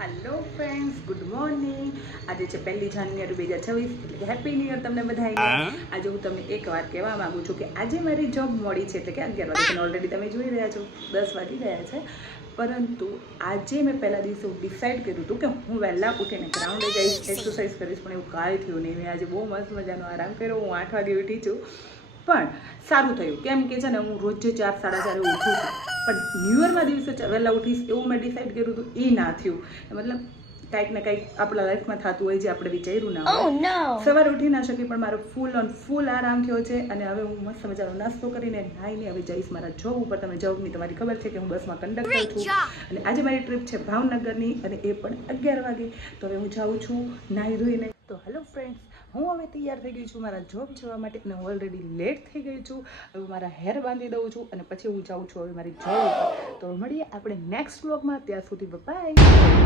Hello friends, good morning. આજે છે 1 જાન્યુઆરી 2026, એટલે કે હેપી ન્યૂ યર તમને બધાને. આજે હું તમને એક વાત કહેવા માંગુ છું કે આજે મારી જોબ મોડી છે, એટલે કે 11 વાગે. ઓલરેડી તમે જોઈ રહ્યા છો 10 વાગી ગયા છે. પરંતુ આજે મેં પહેલા દિવસે ડિસાઈડ કર્યું હતું કે હું વહેલા ઉઠીને ગ્રાઉન્ડે જઈશ, એક્સરસાઇઝ કરીશ, પણ એવું કાંઈ થયું નહીં. મેં આજે બહુ મસ્ત મજાનો આરામ કર્યો. હું 8 વાગે ઉઠી છું, પણ સારું થયું. કેમ કે છે ને, હું રોજ 4 સાડા 4 ઉઠું છું, પણ ન્યૂ યરના દિવસે વહેલા ઉઠીશ એવું મેં ડિસાઈડ કર્યું હતું. એ ના થયું. મતલબ કંઈક ને કંઈક આપણા લાઈફમાં થતું હોય જે આપણે વિચાર્યું ના હોય. સવારે ઉઠી ના શકી, પણ મારો ફૂલ આરામ થયો છે. અને હવે હું મસ્ત મજાનો નાસ્તો કરીને નાહીને હવે જઈશ મારા જોબ ઉપર. તમે જોબની તમારી ખબર છે કે હું બસમાં કંડક્ટર છું, અને આજે મારી ટ્રીપ છે ભાવનગરની, અને એ પણ 11 વાગે. તો હવે હું જાઉં છું નાહી ધોઈને. તો હેલો ફ્રેન્ડ્સ, હું હવે તૈયાર થઈ ગઈ છું મારા જોબ જવા માટે, અને હું ઓલરેડી લેટ થઈ ગઈ છું. હવે મારા હેર બાંધી દઉં છું, અને પછી હું જાઉં છું હવે મારી જોબ ઉપર. તો મળીએ આપણે નેક્સ્ટ વ્લોગમાં. ત્યાં સુધી બાય.